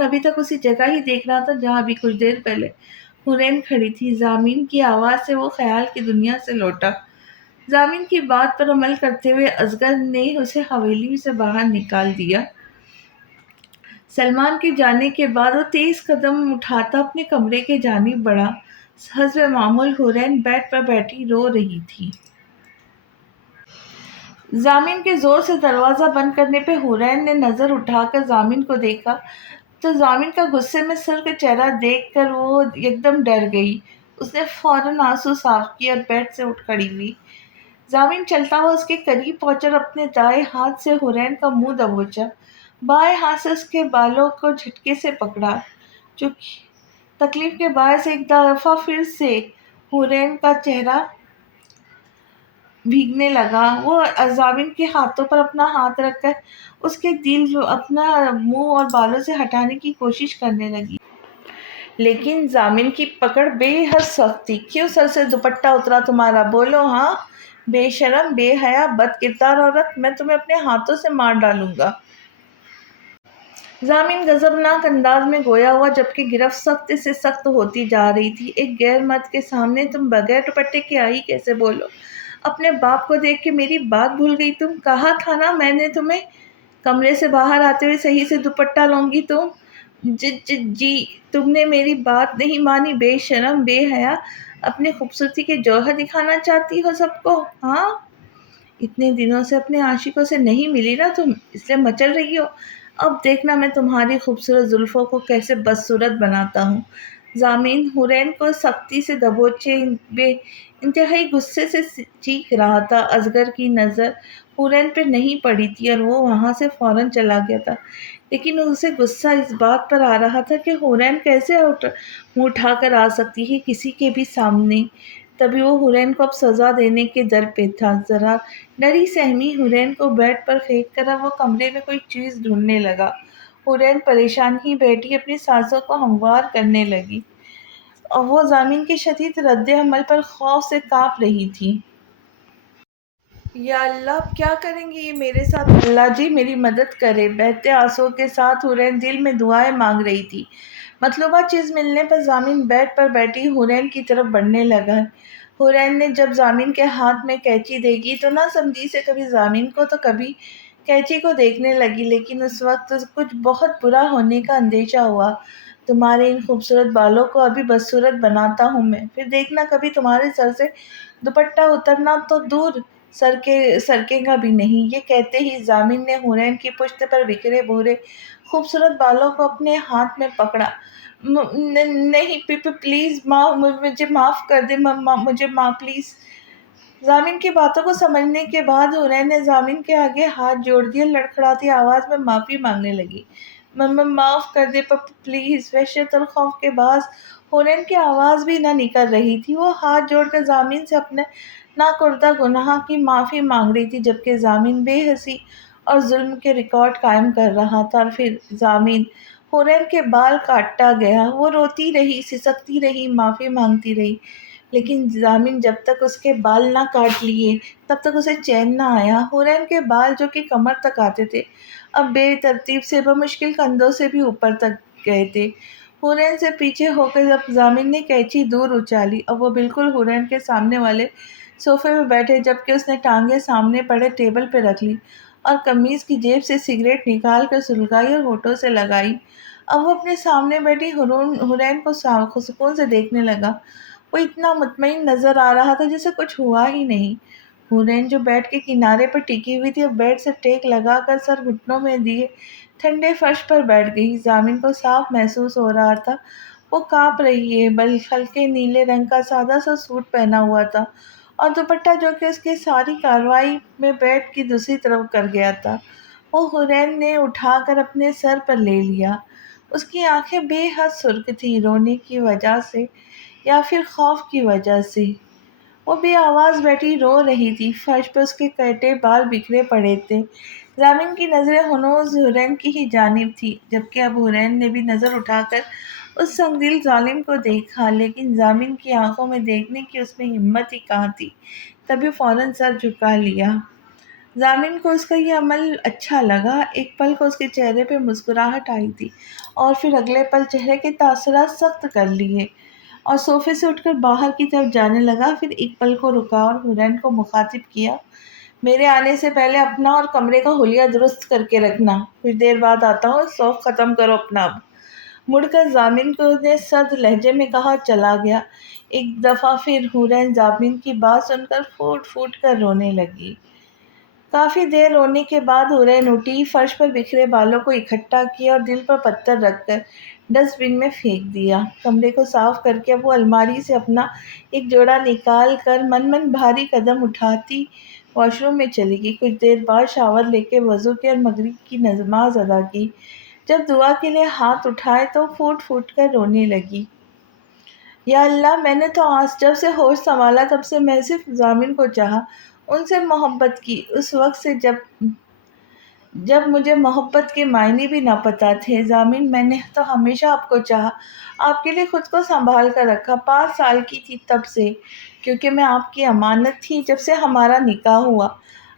ابھی تک اسی جگہ ہی دیکھ رہا تھا جہاں ابھی کچھ دیر پہلے حورین کھڑی تھی۔ ضامن کی آواز سے وہ خیال کی دنیا سے لوٹا۔ ضامن کی بات پر عمل کرتے ہوئے اصغر نے اسے حویلی سے باہر نکال دیا۔ سلمان کے جانے کے بعد وہ تیز قدم اٹھاتا اپنے کمرے کی جانب بڑھا۔ حسب معمول حورین بیڈ پر بیٹھی رو رہی تھی۔ ضامن کے زور سے دروازہ بند کرنے پہ حورین نے نظر اٹھا کر ضامن کو دیکھا تو ضامن کا غصے میں سرخ چہرہ دیکھ کر وہ یکدم ڈر گئی۔ اس نے فوراً آنسو صاف کیے اور بیڈ سے اٹھ کھڑی ہوئی۔ ضامن چلتا ہوا اس کے قریب پہنچا اور اپنے دائیں ہاتھ سے حورین کا منہ دبوچا، بائیں ہاتھ سے اس کے بالوں کو جھٹکے سے پکڑا۔ تکلیف کے باعث ایک دفعہ پھر سے حورین کا چہرہ بھیگنے لگا۔ وہ ضامن کے ہاتھوں پر اپنا ہاتھ رکھ کر اس کے دل اپنا منہ اور بالوں سے ہٹانے کی کوشش کرنے لگی، لیکن ضامن کی پکڑ بے حد سخت تھی۔ کیوں سر سے دوپٹہ اترا تمہارا؟ بولو ہاں، بے شرم، بے حیا، بد کردار عورت، میں تمہیں اپنے ہاتھوں سے مار ڈالوں گا۔ ضامن غضبناک انداز میں گویا ہوا، جبکہ گرفت سخت سے سخت ہوتی جا رہی تھی۔ ایک غیر مرد کے سامنے تم بغیر دوپٹے کے آئی کیسے بولو؟ اپنے باپ کو دیکھ کے میری بات بھول گئی تم؟ کہا تھا نا میں نے تمہیں کمرے سے باہر آتے ہوئے صحیح سے دوپٹہ لوں گی تم؟ جی تم نے میری بات نہیں مانی، بے شرم، بے حیا، اپنی خوبصورتی کے جوہر دکھانا چاہتی ہو سب کو، ہاں؟ اتنے دنوں سے اپنے عاشقوں سے نہیں ملی نا تم، اس لیے مچل رہی ہو۔ اب دیکھنا میں تمہاری خوبصورت زلفوں کو کیسے بدصورت بناتا ہوں۔ ضامن حورین کو سختی سے دبوچے بے انتہائی غصے سے چیخ رہا تھا۔ اصغر کی نظر حورین پہ نہیں پڑی تھی اور وہ وہاں سے فوراً چلا گیا تھا، لیکن اسے غصہ اس بات پر آ رہا تھا کہ حورین کیسے منہ اٹھا کر آ سکتی ہے کسی کے بھی سامنے۔ تبھی وہ حورین کو اب سزا دینے کے در پہ تھا۔ ذرا ڈری سہمی حورین کو بیڈ پر پھینک کر اب وہ کمرے میں کوئی چیز ڈھونڈنے لگا۔ حورین پریشان ہی بیٹھی اپنی سانسوں کو ہموار کرنے لگی اور وہ ضامن کے شدید رد عمل پر خوف سے کانپ رہی تھی۔ یا اللہ، اب کیا کریں گے یہ میرے ساتھ؟ اللہ جی میری مدد کرے۔ بہتے آنسوؤں کے ساتھ حورین دل میں دعائیں مانگ رہی تھی۔ مطلوبہ چیز ملنے پر ضامن بیڈ پر بیٹھی حورین کی طرف بڑھنے لگا۔ حورین نے جب ضامن کے ہاتھ میں قینچی دیکھی تو نہ سمجھی سے کبھی ضامن کو تو کبھی قینچی کو دیکھنے لگی، لیکن اس وقت کچھ بہت برا ہونے کا اندیشہ ہوا۔ تمہارے ان خوبصورت بالوں کو ابھی بدصورت بناتا ہوں میں، پھر دیکھنا کبھی تمہارے سر سے دوپٹہ اترنا تو دور سرکے گا بھی نہیں۔ یہ کہتے ہی ضامن نے حورین کی پشت پر بکھرے بھورے خوبصورت بالوں کو اپنے ہاتھ میں پکڑا۔ نہیں پلیز ماں، مجھے معاف کر دے، مجھے ماں پلیز۔ ضامن کی باتوں کو سمجھنے کے بعد حورین نے ضامن کے آگے ہاتھ جوڑ دیے، لڑکھڑاتی آواز میں معافی مانگنے لگی۔ معاف کر دے پلیز۔ وحشت اور خوف کے باعث حورین کی آواز بھی نہ نکل رہی تھی۔ وہ ہاتھ جوڑ کر ضامن سے اپنے ناکردہ گناہ کی معافی مانگ رہی تھی، جبکہ ضامن بے حسی اور ظلم کے ریکارڈ قائم کر رہا تھا۔ اور پھر ضامن حورین کے بال کاٹتا گیا۔ وہ روتی رہی، سسکتی رہی، معافی مانگتی رہی، لیکن ضامن جب تک اس کے بال نہ کاٹ لیے تب تک اسے چین نہ آیا۔ حورین کے بال جو کہ کمر تک آتے تھے اب بے ترتیب سے بمشکل کندھوں سے بھی اوپر تک گئے تھے۔ حورین سے پیچھے ہو کر جب ضامن نے قینچی دور اچالی، اب وہ بالکل حورین کے سامنے والے صوفے پہ بیٹھے، جبکہ اس نے ٹانگیں سامنے پڑے ٹیبل پہ رکھ لی اور قمیض کی جیب سے سگریٹ نکال کر سلگائی اور ہونٹوں سے لگائی۔ اب وہ اپنے سامنے بیٹھی حورین کو سکون سے دیکھنے لگا۔ وہ اتنا مطمئن نظر آ رہا تھا جیسے کچھ ہوا ہی نہیں۔ حورین جو بیڈ کے کنارے پر ٹکی ہوئی تھی، اب بیڈ سے ٹیک لگا کر سر گھٹنوں میں دیے ٹھنڈے فرش پر بیٹھ گئی۔ ضامن کو صاف محسوس ہو رہا تھا وہ کانپ رہی ہے، بلکہ ہلکے نیلے رنگ کا سادہ سا سوٹ پہنا ہوا تھا اور دوپٹہ جو کہ اس کی ساری کارروائی میں بیڈ کی دوسری طرف کر گیا تھا، وہ حورین نے اٹھا کر اپنے سر پر لے لیا۔ اس کی آنکھیں بے حد سرخ تھیں، رونے کی وجہ سے یا پھر خوف کی وجہ سے۔ وہ بے آواز بیٹھی رو رہی تھی، فرش پہ اس کے کٹے بال بکھرے پڑے تھے۔ ضامن کی نظریں ہنوز حورین کی ہی جانب تھی، جبکہ اب حورین نے بھی نظر اٹھا کر اس سنگ دل ظالم کو دیکھا، لیکن ضامن کی آنکھوں میں دیکھنے کی اس میں ہمت ہی کہاں تھی، تبھی فوراً سر جھکا لیا۔ ضامن کو اس کا یہ عمل اچھا لگا۔ ایک پل کو اس کے چہرے پہ مسکراہٹ آئی تھی اور پھر اگلے پل چہرے کے تاثرات سخت کر لیے اور صوفے سے اٹھ کر باہر کی طرف جانے لگا۔ پھر ایک پل کو رکا اور حورین کو مخاطب کیا، میرے آنے سے پہلے اپنا اور کمرے کا حلیہ درست کر کے رکھنا، کچھ دیر بعد آتا ہوں، شوق ختم کرو اپنا اب۔ مڑ کر ضامن کو نے سرد لہجے میں کہا، چلا گیا۔ ایک دفعہ پھر حورین ضامن کی بات سن کر پھوٹ پھوٹ کر رونے لگی۔ کافی دیر رونے کے بعد حورین اٹھی، فرش پر بکھرے بالوں کو اکٹھا کیا اور دل پر پتھر رکھ کر ڈسٹ بن میں پھینک دیا۔ کمرے کو صاف کر کے اب وہ الماری سے اپنا ایک جوڑا نکال کر من بھاری قدم اٹھاتی واش روم میں چلی گئی۔ کچھ دیر بعد شاور لے کے وضو کیا اور مغرب کی نماز ادا کی۔ جب دعا کے لیے ہاتھ اٹھائے تو پھوٹ پھوٹ کر رونے لگی۔ یا اللہ، میں نے تو آج جب سے ہوش سنبھالا تب سے میں صرف ضامن کو چاہا، ان سے محبت کی، اس وقت سے جب مجھے محبت کے معنی بھی نہ پتہ تھے۔ ضامن، میں نے تو ہمیشہ آپ کو چاہا، آپ کے لیے خود کو سنبھال کر رکھا، 5 سال کی تھی تب سے، کیونکہ میں آپ کی امانت تھی جب سے ہمارا نکاح ہوا۔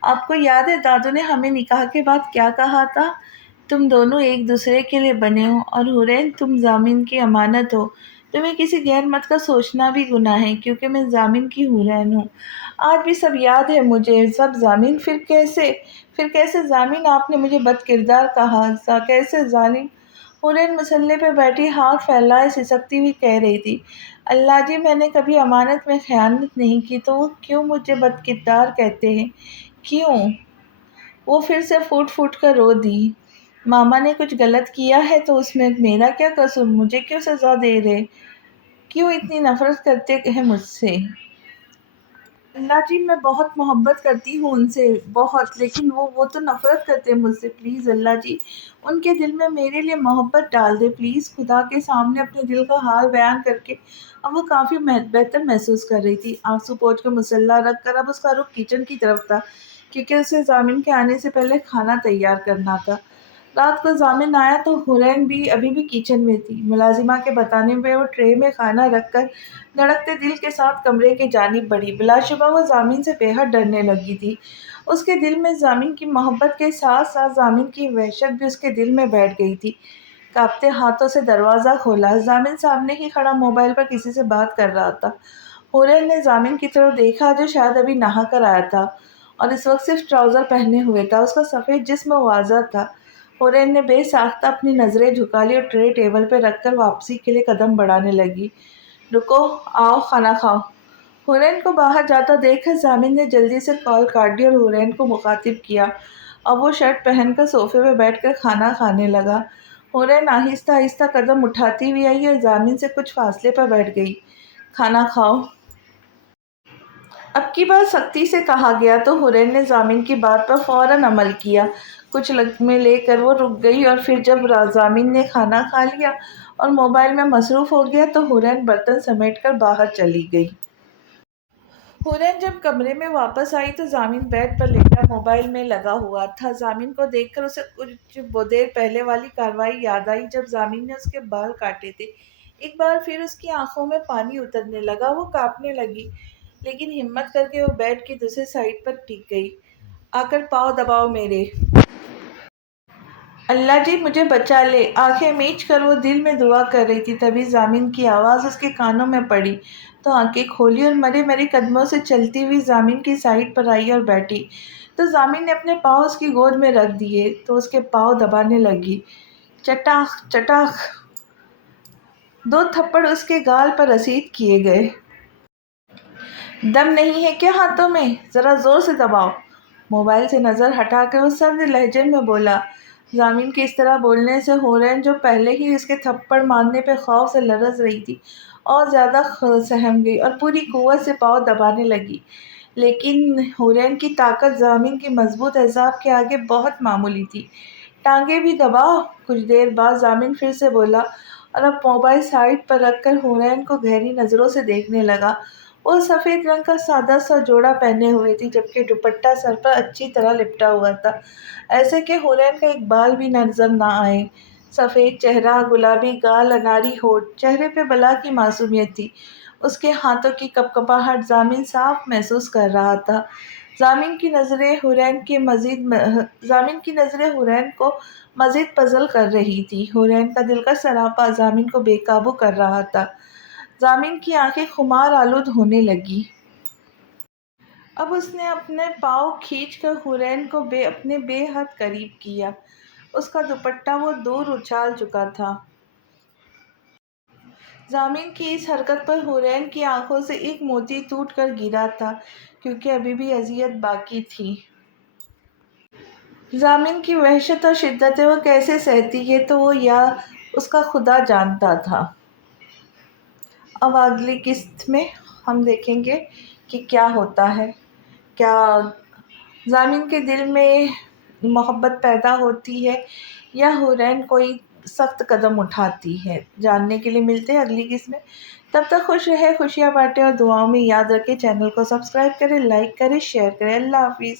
آپ کو یاد ہے دادو نے ہمیں نکاح کے بعد کیا کہا تھا؟ تم دونوں ایک دوسرے کے لیے بنے ہو، اور حورین تم ضامن کی امانت ہو، تمہیں کسی غیر مرد کا سوچنا بھی گناہ ہے، کیونکہ میں ضامن کی حورین ہوں۔ آج بھی سب یاد ہے مجھے، سب ضامن۔ پھر کیسے ضامن آپ نے مجھے بد کردار کہا، کیسے ظالم؟ حورین مسلے پہ بیٹھی ہاتھ پھیلائے سسکتی ہوئی کہہ رہی تھی، اللہ جی، میں نے کبھی امانت میں خیانت نہیں کی، تو وہ کیوں مجھے بد کردار کہتے ہیں، کیوں؟ وہ پھر سے پھوٹ پھوٹ کر رو دی۔ ماما نے کچھ غلط کیا ہے تو اس میں میرا کیا قصور؟ مجھے کیوں سزا دے رہے؟ کیوں اتنی نفرت کرتے ہیں مجھ سے؟ اللہ جی، میں بہت محبت کرتی ہوں ان سے، بہت، لیکن وہ تو نفرت کرتے ہیں مجھ سے۔ پلیز اللہ جی، ان کے دل میں میرے لیے محبت ڈال دے پلیز۔ خدا کے سامنے اپنے دل کا حال بیان کر کے اب وہ کافی بہتر محسوس کر رہی تھی۔ آنسو پوچھ کر مسلح رکھ کر اب اس کا رخ کچن کی طرف تھا، کیونکہ اسے ضامن کے آنے سے پہلے کھانا تیار کرنا تھا۔ رات کو ضامن آیا تو حورین بھی ابھی بھی کچن میں تھی۔ ملازمہ کے بتانے پہ وہ ٹرے میں کھانا رکھ کر دھڑکتے دل کے ساتھ کمرے کی جانب بڑھی۔ بلا شبہ وہ ضامن سے بے حد ڈرنے لگی تھی۔ اس کے دل میں ضامن کی محبت کے ساتھ ساتھ ضامن کی وحشت بھی اس کے دل میں بیٹھ گئی تھی۔ कांपते हाथों से दरवाज़ा खोला। जामिन सामने ही खड़ा मोबाइल पर किसी से बात कर रहा था। हुरैन ने जामिन की तरफ देखा जो शायद अभी नहा कर आया था और इस वक्त सिर्फ ट्राउज़र पहने हुए था। उसका सफ़ेद जिस्म वाज़ह था। हुरैन ने बेसाख्ता अपनी नज़रें झुका ली और ट्रे टेबल पर रखकर वापसी के लिए कदम बढ़ाने लगी। रुको, आओ खाना खाओ। हुरैन को बाहर जाता देखकर जामिन ने जल्दी से कॉल काट दी और हुरैन को मुखातिब किया। अब वो शर्ट पहनकर सोफे पे बैठकर खाना खाने लगा। हुरैन आहिस्ता आहिस्ता कदम उठाती हुई आई और जामिन से कुछ फासले पर बैठ गई। खाना खाओ। अब की बार सख्ती से कहा गया तो हुरैन ने जामिन की बात पर फौरन अमल किया। कुछ लक़्मे लेकर वो रुक गई और फिर जब जामिन ने खाना खा लिया और मोबाइल में मसरूफ़ हो गया तो हुरैन बर्तन समेटकर बाहर चली गई। हुरैन जब कमरे में वापस आई तो जामिन बेड पर लेटा मोबाइल में लगा हुआ था। जामिन को देखकर उसे कुछ देर पहले वाली कार्रवाई याद आई जब जामिन ने उसके बाल काटे थे। एक बार फिर उसकी आंखों में पानी उतरने लगा। वो कांपने लगी, लेकिन हिम्मत करके वो बेड की दूसरी साइड पर टिक गई। आकर पाँव दबाओ मेरे। अल्लाह जी मुझे बचा ले। आंखें मीच कर वो दिल में दुआ कर रही थी। तभी जामिन की आवाज़ उसके कानों में पड़ी तो आंखें खोली और मरे मरे कदमों से चलती हुई जामिन की साइड पर आई और बैठी। तो जामिन ने अपने पाँव उसकी गोद में रख दिए तो उसके पाँव दबाने लगी। चटाख चटाख 2 थप्पड़ उसके गाल पर रसीद किए गए। दम नहीं है क्या हाथों में? ज़रा ज़ोर से दबाओ। मोबाइल से नज़र हटाकर वो सर्द लहजे में बोला। जामिन के इस तरह बोलने से हुरैन जो पहले ही उसके थप्पड़ मारने पे खौफ से लरज़ रही थी और ज़्यादा सहम गई और पूरी कुव्वत से पाँव दबाने लगी। लेकिन हुरैन की ताकत जामिन की मजबूत एज़ाब के आगे बहुत मामूली थी। टांगे भी दबाओ। कुछ देर बाद जामिन फिर से बोला और अब मोबाइल साइड पर रखकर हुरैन को गहरी नज़रों से देखने लगा। वो सफ़ेद रंग का सादा सा जोड़ा पहने हुए थी जबकि दुपट्टा सर पर अच्छी तरह लिपटा हुआ था, ऐसे कि हुरैन का एक बाल भी नजर ना आए। सफ़ेद चेहरा, गुलाबी गाल, अनारी होठ, चेहरे पे बला की मासूमियत थी। उसके हाथों की कपकपाहट जामिन साफ महसूस कर रहा था। जामिन की नज़रें हुरैन को मज़ीद पज़ल कर रही थी। हुरैन का दिल का सरापा जामिन को बेकाबू कर रहा था। जामिन की आंखें खुमार आलूद होने लगी। अब उसने अपने पाँव खींचकर हुरैन को अपने बेहद करीब किया। उसका दुपट्टा वो दूर उछाल चुका था। जामिन की इस हरकत पर हुरैन की आंखों से एक मोती टूट कर गिरा था, क्योंकि अभी भी अजियत बाकी थी। जामिन की वहशत और शिद्दतें वो कैसे सहती है तो वो या उसका खुदा जानता था। अब अगली किस्त में हम देखेंगे कि क्या होता है। क्या जामिन के दिल में मोहब्बत पैदा होती है या हुरैन कोई सख्त कदम उठाती है। जानने के लिए मिलते हैं अगली किस्त में। तब तक खुश रहे, खुशियाँ बांटें और दुआओं में याद रखें। चैनल को सब्सक्राइब करें, लाइक करें, शेयर करें। अल्लाह हाफिज़।